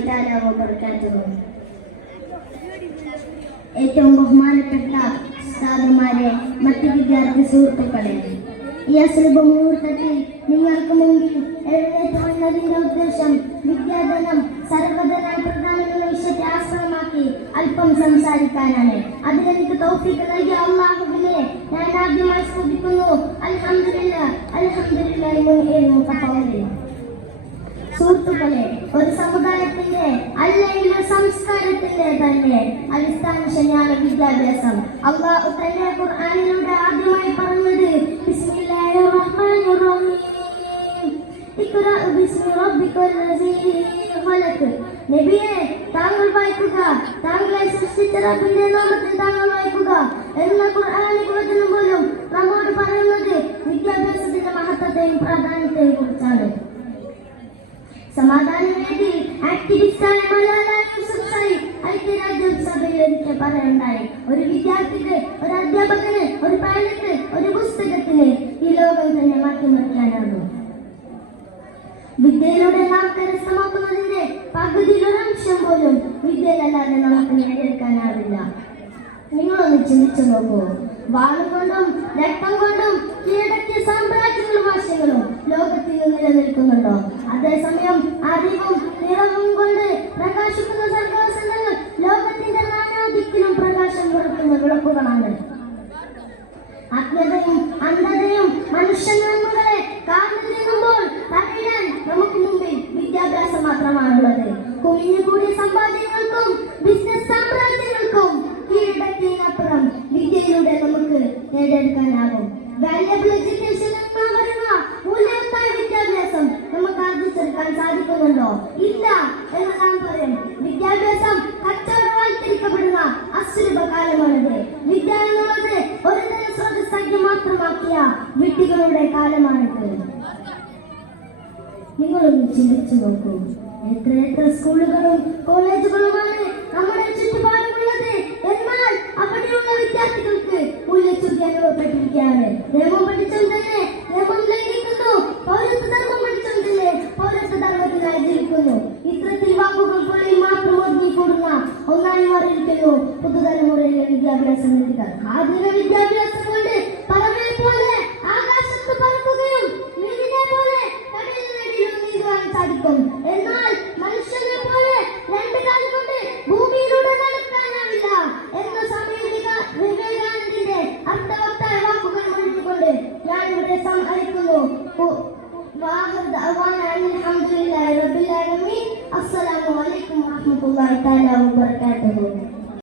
തആല വബറകാതുഹു ഏറ്റവും ബഹുമാനപ്പെട്ട സാധുമാരെ മറ്റു വിദ്യാർത്ഥി സുഹൃത്തുക്കളെ ഈ അസുലഭ മുഹൂർത്തത്തിൽ നിങ്ങൾക്ക് മുമ്പിൽ എഴുന്നേറ്റ് വന്നതിന്റെ ഉദ്ദേശം വിദ്യാധനം സർവധന പ്രധാനം എന്ന വിഷയത്തെ ആശ്രമമാക്കി അല്പം സംസാരിക്കാനാണ്. അതിലെനിക്ക് തൗഫീഖ് നൽകിയ അള്ളാഹുവിനെ ഞാൻ ആദ്യമായി ശ്രദ്ധിക്കുന്നു അൽഹംദുലില്ല അൽഹംദുലില്ല സുഹൃത്തുക്കളെ ഒരു സമുദായത്തിന്റെ അല്ലെങ്കിൽ ഒരു സംസ്കാരത്തിന്റെ തന്നെ അടിസ്ഥാന ശനിയാണ് വിദ്യാഭ്യാസം. അള്ളാഹു തന്നെ ഖുർആനിലൂടെ ആദ്യമായി പറഞ്ഞത് നബിയെ താങ്കൾ വായിക്കുക താങ്കളെ സൃഷ്ടിച്ച റബ്ബിന്റെ നാമത്തിൽ താങ്കൾ വായിക്കുക എന്ന ഖുർആനിക വചനം പോലും നമ്മോട് പറയുന്നത് വിദ്യാഭ്യാസത്തിന്റെ മഹത്വത്തെയും പ്രാധാന്യത്തെയും കുറിച്ചാണ്. പറയുണ്ടായി ഒരു വിദ്യാർത്ഥിക്ക് ഒരു അധ്യാപകന് ഒരു പൈലറ്റ് ഒരു പുസ്തകത്തിന് ഈ ലോകം തന്നെ മാറ്റിമറിക്കാനാകും വിദ്യയിലൂടെ നാം കരസ്ഥമാക്കുന്നതിന്റെ പകുതിയിലൊരംശം പോലും വിദ്യയിലല്ലാതെ നമുക്ക് നേടിയെടുക്കാനാവില്ല. നിങ്ങളൊന്ന് ചിന്തിച്ചു നോക്കൂ. വാളുകൊണ്ടും രക്തം കൊണ്ടും കീഴടക്കിയ സാമ്രാജ്യങ്ങളും ആശയങ്ങളും ലോകത്തിൽ നിലനിൽക്കുന്നുണ്ടോ? വിളക്കുകളാണ് അജ്ഞതയും അന്ധതയും മനുഷ്യ നന്മകളെ കാർന്നു തിന്നുമ്പോൾ നമുക്ക് മുമ്പിൽ വിദ്യാഭ്യാസം മാത്രമാണുള്ളത്. കുമിഞ്ഞുകൂടിയ സമ്പാദ്യങ്ങൾക്കും മാത്രമാക്കിയ വിട്ടികളുടെ കാലമാണിത്. നിങ്ങളൊന്ന് ചിന്തിച്ചു നോക്കൂ. എത്ര എത്ര സ്കൂളുകളും കോളേജുകളുമാണ് നമ്മുടെ ചുറ്റുപാടുമുള്ളത്. എന്നാൽ അവിടെയുള്ള വിദ്യാർത്ഥികൾക്ക് മൂല്യച്യുതി അനുഭവപ്പെട്ടിരിക്കുകയാണ് നിയമം പഠിച്ചത് തന്നെ നിയമം ലംഘിക്കുന്നു. പൗരത്വ ധർമ്മം പഠിച്ചും തന്നെ പൗരത്വ ധർമ്മത്തിനായി ജീവിക്കുന്നു. ഇത്തരത്തിൽ വാക്കുകൾ പോലെ മാത്രം ഒതുങ്ങിക്കൂടുന്ന ഒന്നായി മാറിയിരിക്കുന്നു പുതുതലമുറയിലെ വിദ്യാഭ്യാസം നീതികൾ ആധുനിക വിദ്യാഭ്യാസം سمع القلوب وآخر دعوانا أن الحمد لله رب العالمين. السلام عليكم ورحمة الله تعالى وبركاته.